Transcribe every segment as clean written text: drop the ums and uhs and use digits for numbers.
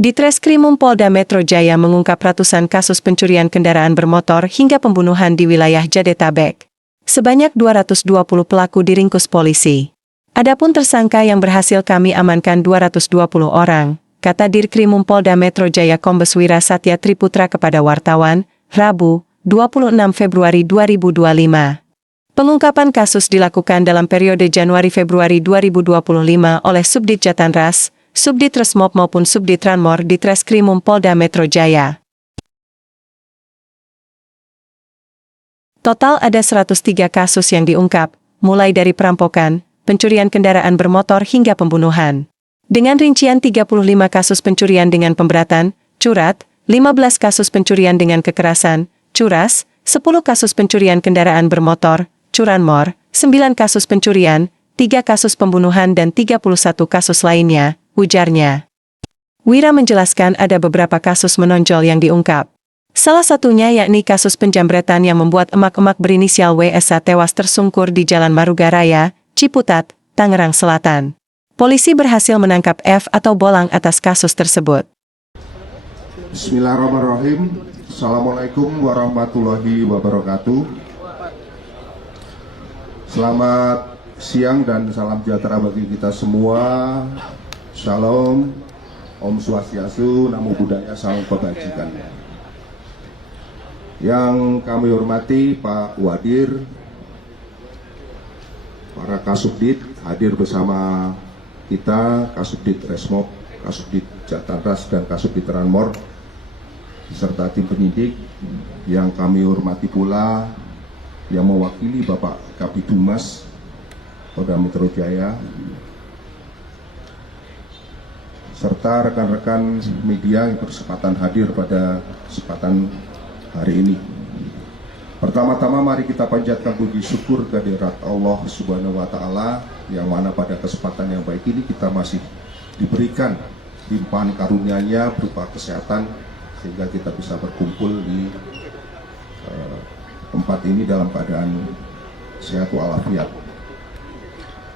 Ditreskrimum Polda Metro Jaya mengungkap ratusan kasus pencurian kendaraan bermotor hingga pembunuhan di wilayah Jadetabek. Sebanyak 220 pelaku diringkus polisi. Adapun tersangka yang berhasil kami amankan 220 orang, kata Dirkrimum Polda Metro Jaya Kombes Wira Satya Triputra kepada wartawan, Rabu, 26 Februari 2025. Pengungkapan kasus dilakukan dalam periode Januari-Februari 2025 oleh Subdit Jatanras, Subdit Resmob maupun Subdit Ranmor di Treskrimum Polda Metro Jaya. Total ada 103 kasus yang diungkap, mulai dari perampokan, pencurian kendaraan bermotor hingga pembunuhan. Dengan rincian 35 kasus pencurian dengan pemberatan, curat, 15 kasus pencurian dengan kekerasan, curas, 10 kasus pencurian kendaraan bermotor, curanmor, 9 kasus pencurian, 3 kasus pembunuhan dan 31 kasus lainnya, ujarnya. Wira menjelaskan ada beberapa kasus menonjol yang diungkap. Salah satunya yakni kasus penjambretan yang membuat emak-emak berinisial WSA tewas tersungkur di Jalan Maruga Raya, Ciputat, Tangerang Selatan. Polisi berhasil menangkap F atau Bolang atas kasus tersebut. Bismillahirrahmanirrahim. Assalamualaikum warahmatullahi wabarakatuh. Selamat siang dan salam sejahtera bagi kita semua. Shalom, Om Swastiastu, Namo Buddhaya, Salam Kebajikan. Yang kami hormati Pak Wadir, para Kasubdit hadir bersama kita, Kasubdit Resmob, Kasubdit Jatanras dan Kasubdit Ranmor, serta tim penyidik. Yang kami hormati pula yang mewakili Bapak Kabitumas Polda Metro Jaya, serta rekan-rekan media yang berkesempatan hadir pada kesempatan hari ini. Pertama-tama mari kita panjatkan puji syukur kehadirat Allah Subhanahu wa Ta'ala, yang mana pada kesempatan yang baik ini kita masih diberikan limpahan karunia-Nya berupa kesehatan, sehingga kita bisa berkumpul di tempat ini dalam keadaan sehat walafiat.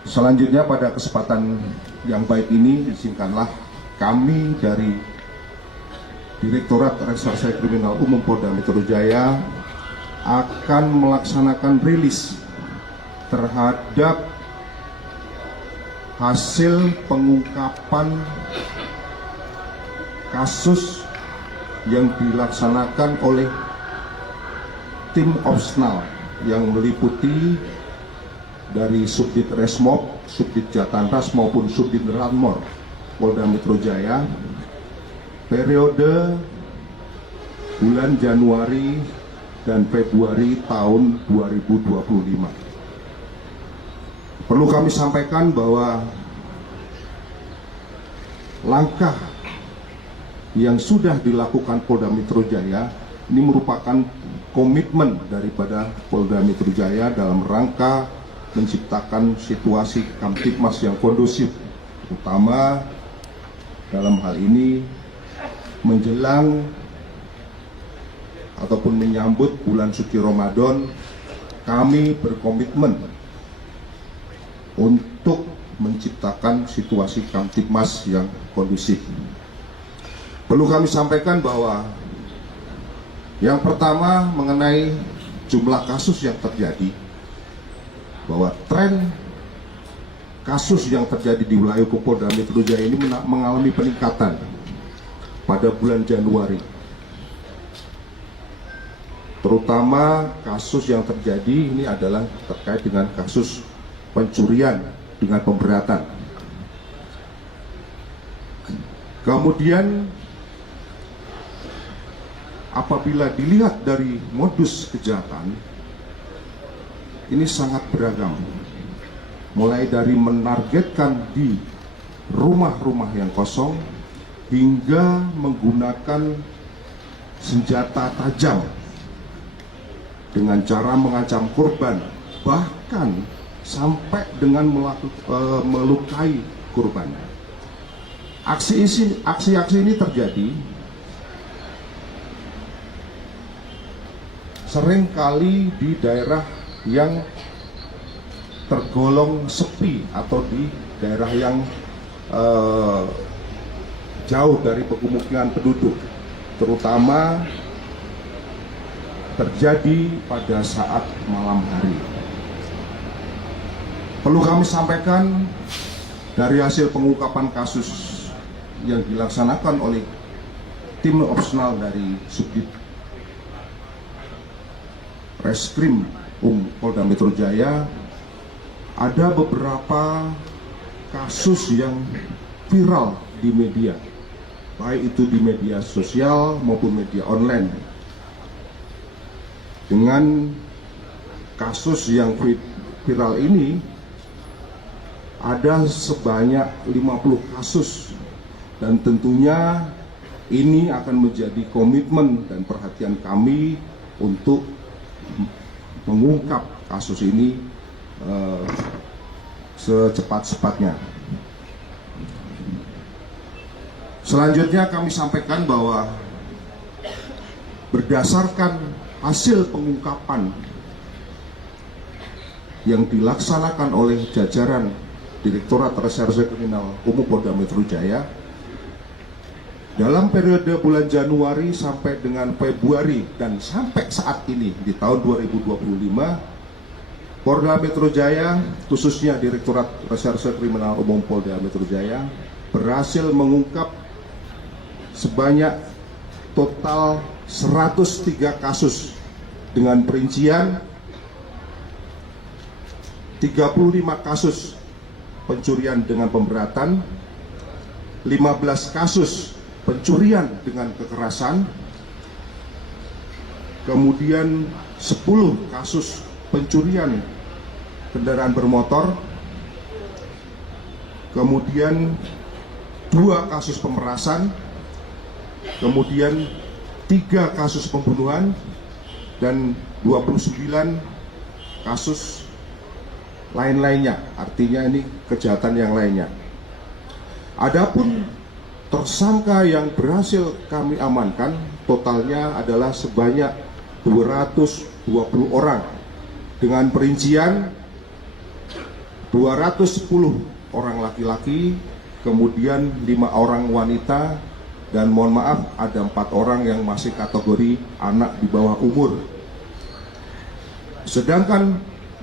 Selanjutnya pada kesempatan yang baik ini izinkanlah kami dari Direktorat Reserse Kriminal Umum Polda Metro Jaya akan melaksanakan rilis terhadap hasil pengungkapan kasus yang dilaksanakan oleh tim Opsnal yang meliputi dari Subdit Resmob, Subdit Jatanras maupun Subdit Ranmor Polda Metro Jaya periode bulan Januari dan Februari tahun 2025. Perlu kami sampaikan bahwa langkah yang sudah dilakukan Polda Metro Jaya ini merupakan komitmen daripada Polda Metro Jaya dalam rangka menciptakan situasi Kamtibmas yang kondusif, terutama dalam hal ini menjelang ataupun menyambut bulan suci Ramadan. Kami berkomitmen untuk menciptakan situasi Kamtibmas yang kondusif. Perlu kami sampaikan bahwa yang pertama mengenai jumlah kasus yang terjadi, bahwa tren kasus yang terjadi di wilayah Polda Metro Jaya ini mengalami peningkatan pada bulan Januari. Terutama kasus yang terjadi ini adalah terkait dengan kasus pencurian dengan pemberatan. Kemudian apabila dilihat dari modus kejahatan, ini sangat beragam. Mulai dari menargetkan di rumah-rumah yang kosong, hingga menggunakan senjata tajam dengan cara mengancam korban, bahkan sampai dengan melukai korban. Aksi-aksi ini terjadi seringkali di daerah yang tergolong sepi atau di daerah yang jauh dari pemukiman penduduk, terutama terjadi pada saat malam hari. Perlu kami sampaikan, dari hasil pengungkapan kasus yang dilaksanakan oleh tim opsional dari Subdit Reskrim Polda Metro Jaya, ada beberapa kasus yang viral di media, baik itu di media sosial maupun media online. Dengan kasus yang viral ini, ada sebanyak 50 kasus, dan tentunya ini akan menjadi komitmen dan perhatian kami untuk mengungkap kasus ini secepat-cepatnya. Selanjutnya kami sampaikan bahwa berdasarkan hasil pengungkapan yang dilaksanakan oleh jajaran Direktorat Reserse Kriminal Umum Polda Metro Jaya, dalam periode bulan Januari sampai dengan Februari dan sampai saat ini di tahun 2025, Polda Metro Jaya, khususnya Direktorat Reserse Kriminal Umum Polda Metro Jaya, berhasil mengungkap sebanyak total 103 kasus dengan perincian 35 kasus pencurian dengan pemberatan, 15 kasus pencurian dengan kekerasan, kemudian 10 kasus pencurian kendaraan bermotor, kemudian 2 kasus pemerasan, kemudian 3 kasus pembunuhan, dan 29 kasus lain-lainnya, artinya ini kejahatan yang lainnya. Adapun tersangka yang berhasil kami amankan totalnya adalah sebanyak 220 orang dengan perincian 210 orang laki-laki, kemudian 5 orang wanita, dan mohon maaf ada 4 orang yang masih kategori anak di bawah umur. Sedangkan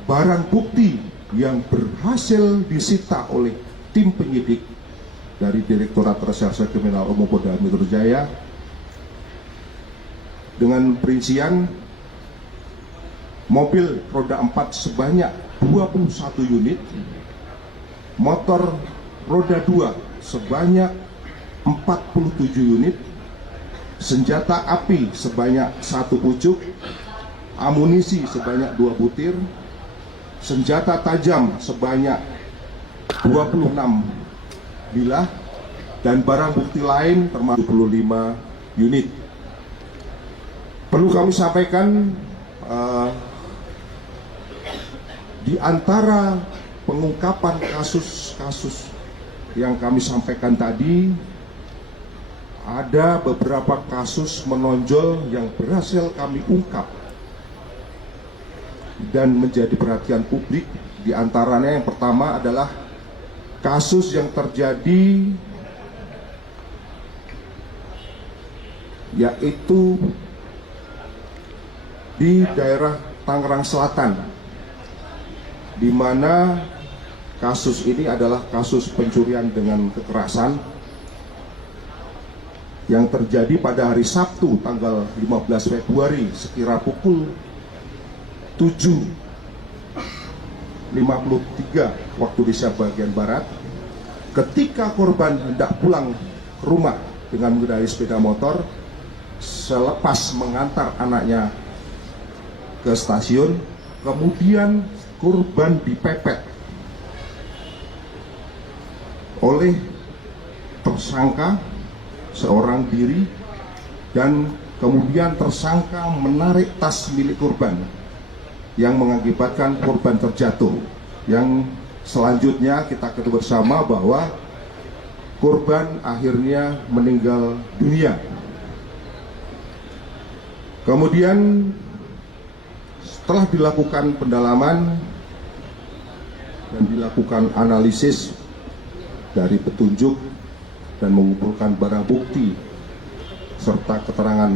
barang bukti yang berhasil disita oleh tim penyidik dari Direktorat Reserse Kriminal Umum Polda Metro Jaya dengan perincian mobil roda 4 sebanyak 21 unit, motor roda 2 sebanyak 47 unit, senjata api sebanyak 1 pucuk, amunisi sebanyak 2 butir, senjata tajam sebanyak 26 bilah, dan barang bukti lain termasuk 25 unit. Perlu kami sampaikan, di antara pengungkapan kasus-kasus yang kami sampaikan tadi, ada beberapa kasus menonjol yang berhasil kami ungkap dan menjadi perhatian publik. Di antaranya yang pertama adalah kasus yang terjadi yaitu di daerah Tangerang Selatan, di mana kasus ini adalah kasus pencurian dengan kekerasan yang terjadi pada hari Sabtu tanggal 15 Februari sekira pukul 7.53 waktu Indonesia bagian Barat, ketika korban hendak pulang ke rumah dengan mengendarai sepeda motor selepas mengantar anaknya ke stasiun, kemudian korban dipepet oleh tersangka seorang diri, dan kemudian tersangka menarik tas milik korban yang mengakibatkan korban terjatuh, yang selanjutnya kita ketahui bersama bahwa korban akhirnya meninggal dunia. Kemudian setelah dilakukan pendalaman dan dilakukan analisis dari petunjuk dan mengumpulkan barang bukti serta keterangan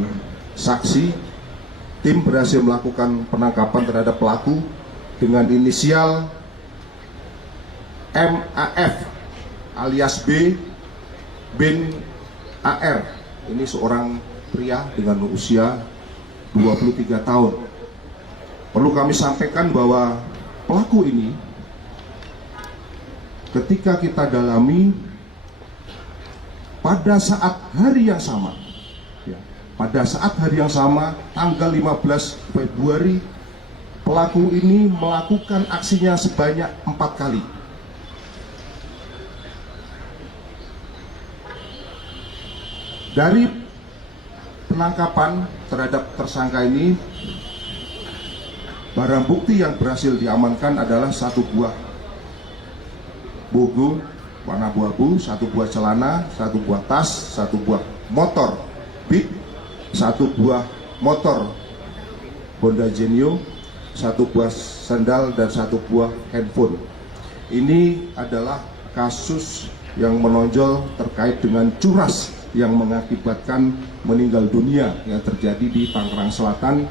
saksi, tim berhasil melakukan penangkapan terhadap pelaku dengan inisial MAF alias B bin AR. Ini seorang pria dengan usia 23 tahun. Perlu kami sampaikan bahwa pelaku ini ketika kita dalami pada saat hari yang sama, tanggal 15 Februari, pelaku ini melakukan aksinya sebanyak 4 kali. Dari penangkapan terhadap tersangka ini, barang bukti yang berhasil diamankan adalah satu buah buku warna abu-abu, satu buah celana, satu buah tas, satu buah motor Beat, satu buah motor Honda Genio, satu buah sandal, dan satu buah handphone. Ini adalah kasus yang menonjol terkait dengan curas yang mengakibatkan meninggal dunia yang terjadi di Tangerang Selatan,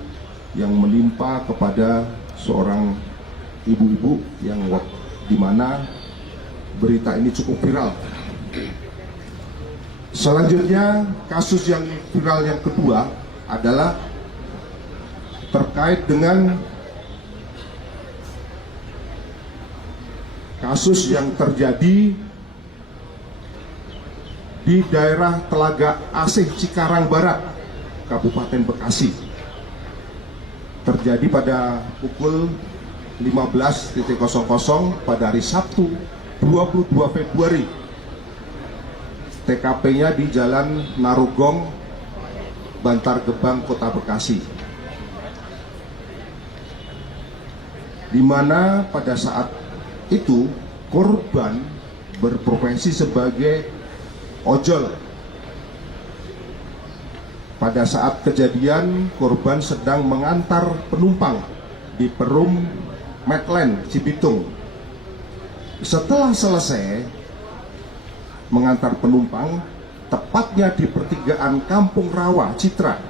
yang menimpa kepada seorang ibu-ibu yang di mana berita ini cukup viral. Selanjutnya, kasus yang viral yang kedua adalah terkait dengan kasus yang terjadi di daerah Telaga Asih Cikarang Barat, Kabupaten Bekasi. Terjadi pada pukul 15.00 pada hari Sabtu 22 Februari. TKP-nya di Jalan Narogong, Bantar Gebang, Kota Bekasi. Di mana pada saat itu korban berprofesi sebagai ojol. Pada saat kejadian, korban sedang mengantar penumpang di Perum Medland, Cibitung. Setelah selesai mengantar penumpang, tepatnya di pertigaan Kampung Rawa, Citra,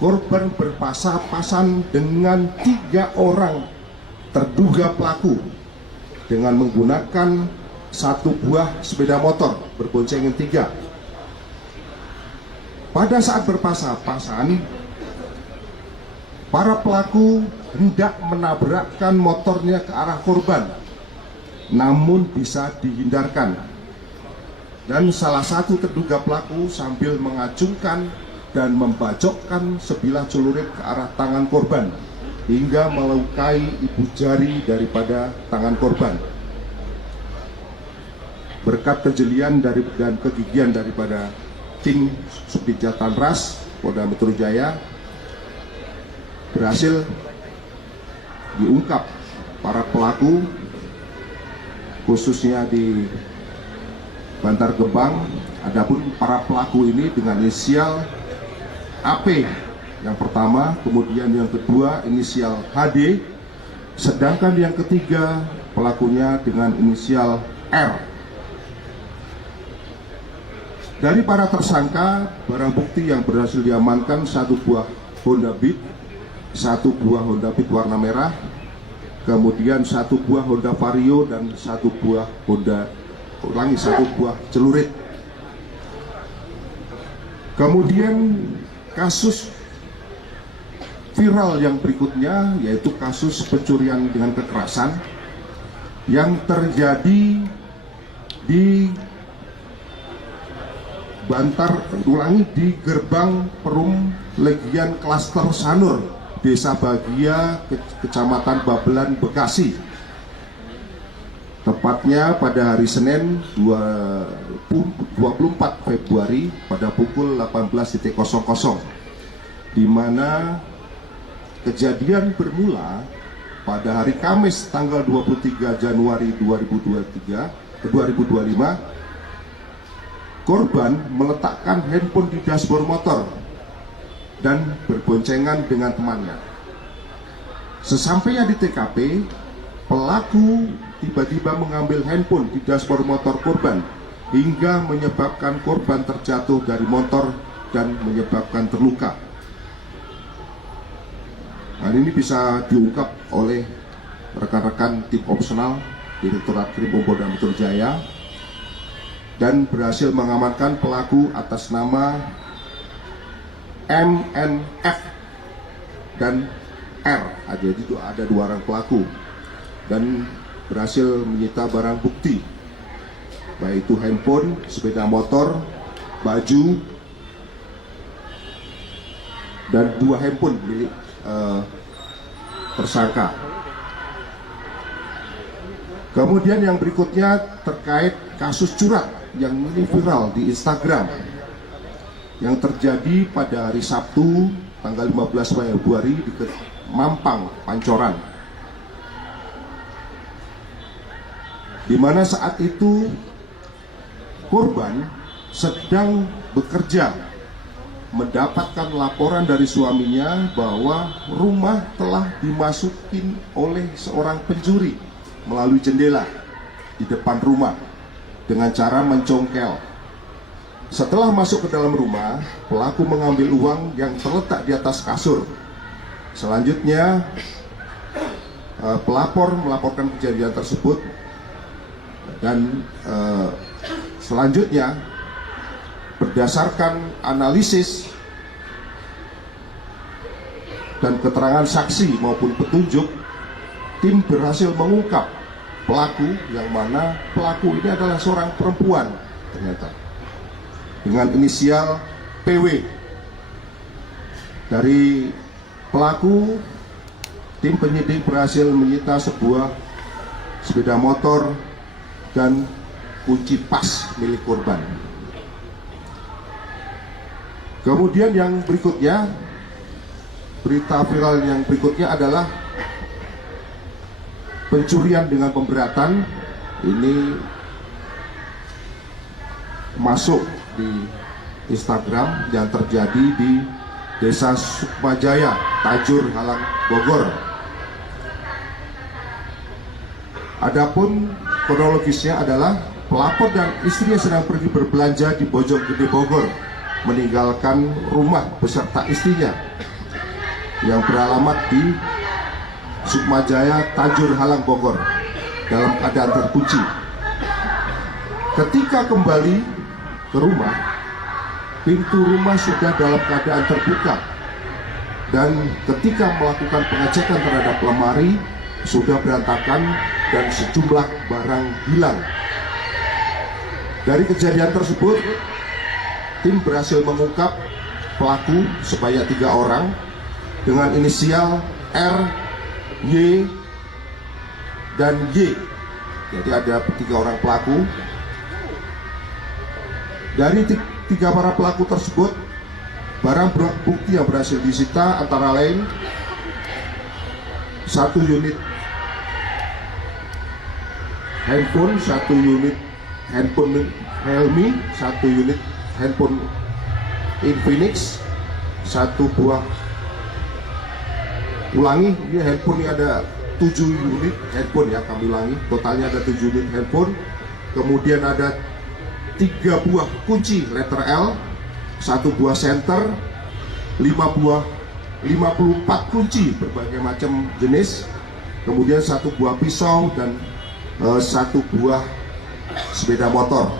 korban berpasang-pasang dengan 3 orang terduga pelaku dengan menggunakan satu buah sepeda motor berboncengan 3. Pada saat berpasang-pasang, para pelaku hendak menabrakkan motornya ke arah korban, namun bisa dihindarkan. Dan salah satu terduga pelaku sambil mengacungkan dan membacokkan sebilah celurit ke arah tangan korban hingga melukai ibu jari daripada tangan korban. Berkat kejelian dan kegigihan daripada tim Subdit Jatanras Polda Metro Jaya, berhasil diungkap para pelaku, khususnya di Bantar Gebang. Adapun para pelaku ini dengan inisial AP yang pertama, kemudian yang kedua inisial HD, sedangkan yang ketiga pelakunya dengan inisial R. Dari para tersangka, barang bukti yang berhasil diamankan satu buah Honda Beat, satu buah Honda Beat warna merah, kemudian satu buah Honda Vario, dan satu buah satu buah celurit. Kemudian kasus viral yang berikutnya yaitu kasus pencurian dengan kekerasan yang terjadi di di Gerbang Perum Legian Klaster Sanur, Desa Bagia, Kecamatan Babelan, Bekasi. Tepatnya pada hari Senin 24 Februari pada pukul 18.00, di mana kejadian bermula pada hari Kamis tanggal 23 Januari 2025. Korban meletakkan handphone di dashboard motor dan berboncengan dengan temannya. Sesampainya di TKP, pelaku tiba-tiba mengambil handphone di dashboard motor korban hingga menyebabkan korban terjatuh dari motor dan menyebabkan terluka. Hal ini bisa diungkap oleh rekan-rekan tim opsional Direktorat Krim Polda Metro Jaya dan berhasil mengamankan pelaku atas nama MNF dan R. Jadi itu ada 2 orang pelaku dan berhasil menyita barang bukti, baik itu handphone, sepeda motor, baju, dan 2 handphone milik tersangka. Kemudian yang berikutnya terkait kasus curhat yang ini viral di Instagram yang terjadi pada hari Sabtu tanggal 15 Februari di Mampang, Pancoran, di mana saat itu korban sedang bekerja mendapatkan laporan dari suaminya bahwa rumah telah dimasukin oleh seorang pencuri melalui jendela di depan rumah dengan cara mencongkel. Setelah masuk ke dalam rumah, pelaku mengambil uang yang terletak di atas kasur. Selanjutnya, pelapor melaporkan kejadian tersebut dan selanjutnya berdasarkan analisis dan keterangan saksi maupun petunjuk, tim berhasil mengungkap pelaku, yang mana pelaku ini adalah seorang perempuan ternyata dengan inisial PW. Dari pelaku, tim penyidik berhasil menyita sebuah sepeda motor dan kunci pas milik korban. Kemudian yang berikutnya, berita viral yang berikutnya adalah pencurian dengan pemberatan. Ini masuk di Instagram yang terjadi di Desa Sukmajaya, Tajur Halang, Bogor. Adapun kronologisnya adalah pelapor dan istrinya sedang pergi berbelanja di Bojonggede, Bogor, meninggalkan rumah beserta istrinya yang beralamat di Sukmajaya, Tajur Halang, Bogor dalam keadaan terkunci. Ketika kembali ke rumah, pintu rumah sudah dalam keadaan terbuka, dan ketika melakukan pengecekan terhadap lemari sudah berantakan dan sejumlah barang hilang. Dari kejadian tersebut, tim berhasil mengungkap pelaku sebanyak 3 orang dengan inisial R, Y, dan Y. Jadi ada 3 orang pelaku. Dari 3 para pelaku tersebut, barang bukti yang berhasil disita antara lain 1 unit handphone, 1 unit handphone Realme, 1 unit handphone Infinix, 1 buah, ulangi, ini handphone ini ada 7 unit handphone ya, kami ulangi, totalnya ada 7 unit handphone. Kemudian ada 3 buah kunci letter L, 1 buah senter, 54 kunci berbagai macam jenis, kemudian 1 buah pisau dan 1 buah sepeda motor.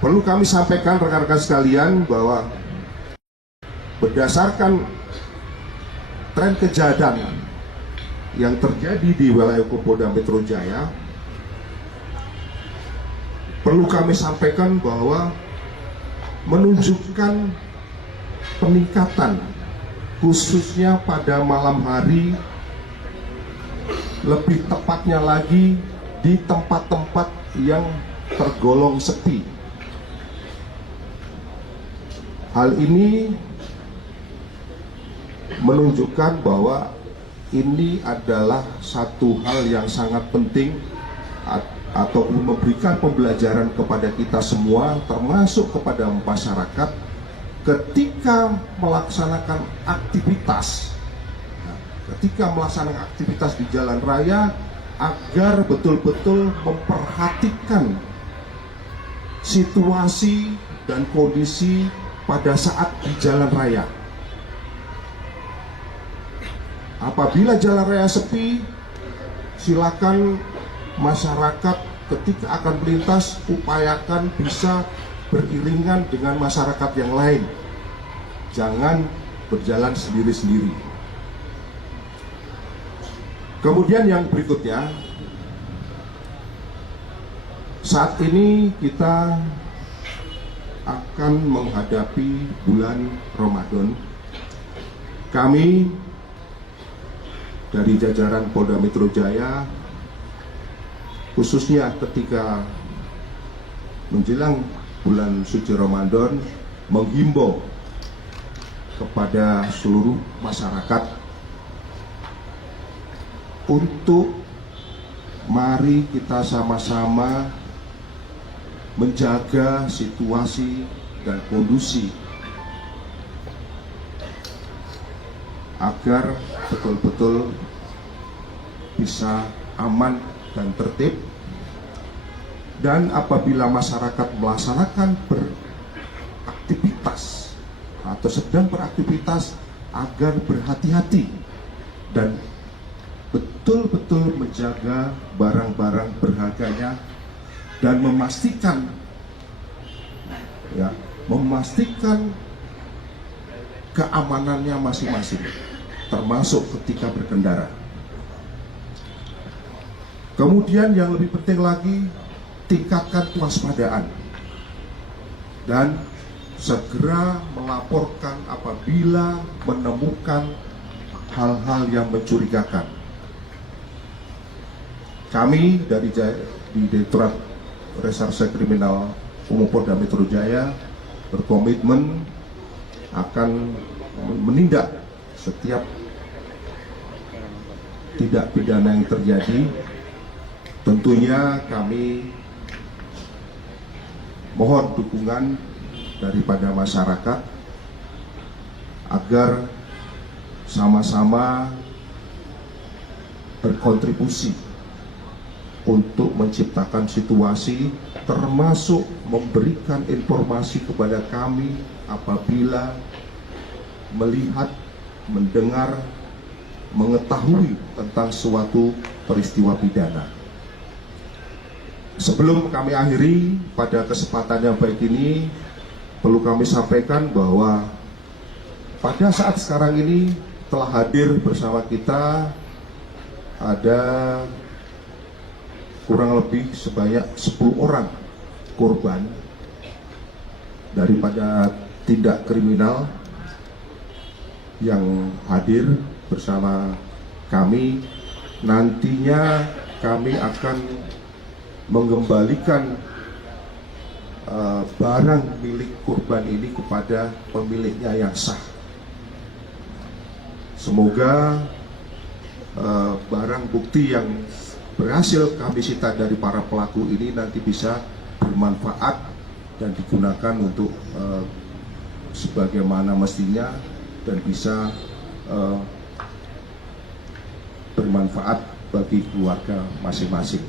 Perlu kami sampaikan rekan-rekan sekalian bahwa berdasarkan tren kejahatan yang terjadi di wilayah Polda Metro Jaya, perlu kami sampaikan bahwa menunjukkan peningkatan khususnya pada malam hari, lebih tepatnya lagi di tempat-tempat yang tergolong sepi. Hal ini menunjukkan bahwa ini adalah satu hal yang sangat penting atau memberikan pembelajaran kepada kita semua, termasuk kepada masyarakat, ketika melaksanakan aktivitas di jalan raya, agar betul-betul memperhatikan situasi dan kondisi pada saat di jalan raya. Apabila jalan raya sepi, silakan masyarakat ketika akan melintas upayakan bisa beriringan dengan masyarakat yang lain. Jangan berjalan sendiri-sendiri. Kemudian yang berikutnya, saat ini kita akan menghadapi bulan Ramadan. Kami dari jajaran Polda Metro Jaya, khususnya ketika menjelang bulan suci Ramadan, menghimbau kepada seluruh masyarakat untuk mari kita sama-sama menjaga situasi dan kondisi agar betul-betul bisa aman dan tertib. Dan apabila masyarakat melaksanakan beraktivitas atau sedang beraktivitas, agar berhati-hati dan betul-betul menjaga barang-barang berharganya dan memastikan keamanannya masing-masing, termasuk ketika berkendara. Kemudian yang lebih penting lagi, tingkatkan kewaspadaan dan segera melaporkan apabila menemukan hal-hal yang mencurigakan. Kami dari Direktorat Reserse Kriminal Umum Polda Metro Jaya berkomitmen akan menindak setiap tindak pidana yang terjadi. Tentunya kami mohon dukungan daripada masyarakat agar sama-sama berkontribusi untuk menciptakan situasi, termasuk memberikan informasi kepada kami apabila melihat, mendengar, mengetahui tentang suatu peristiwa pidana. Sebelum kami akhiri pada kesempatan yang baik ini, perlu kami sampaikan bahwa pada saat sekarang ini telah hadir bersama kita ada kurang lebih sebanyak 10 orang korban daripada tindak kriminal yang hadir bersama kami. Nantinya kami akan mengembalikan barang milik korban ini kepada pemiliknya yang sah. Semoga barang bukti yang berhasil kami sita dari para pelaku ini nanti bisa bermanfaat dan digunakan untuk sebagaimana mestinya dan bisa bermanfaat bagi keluarga masing-masing.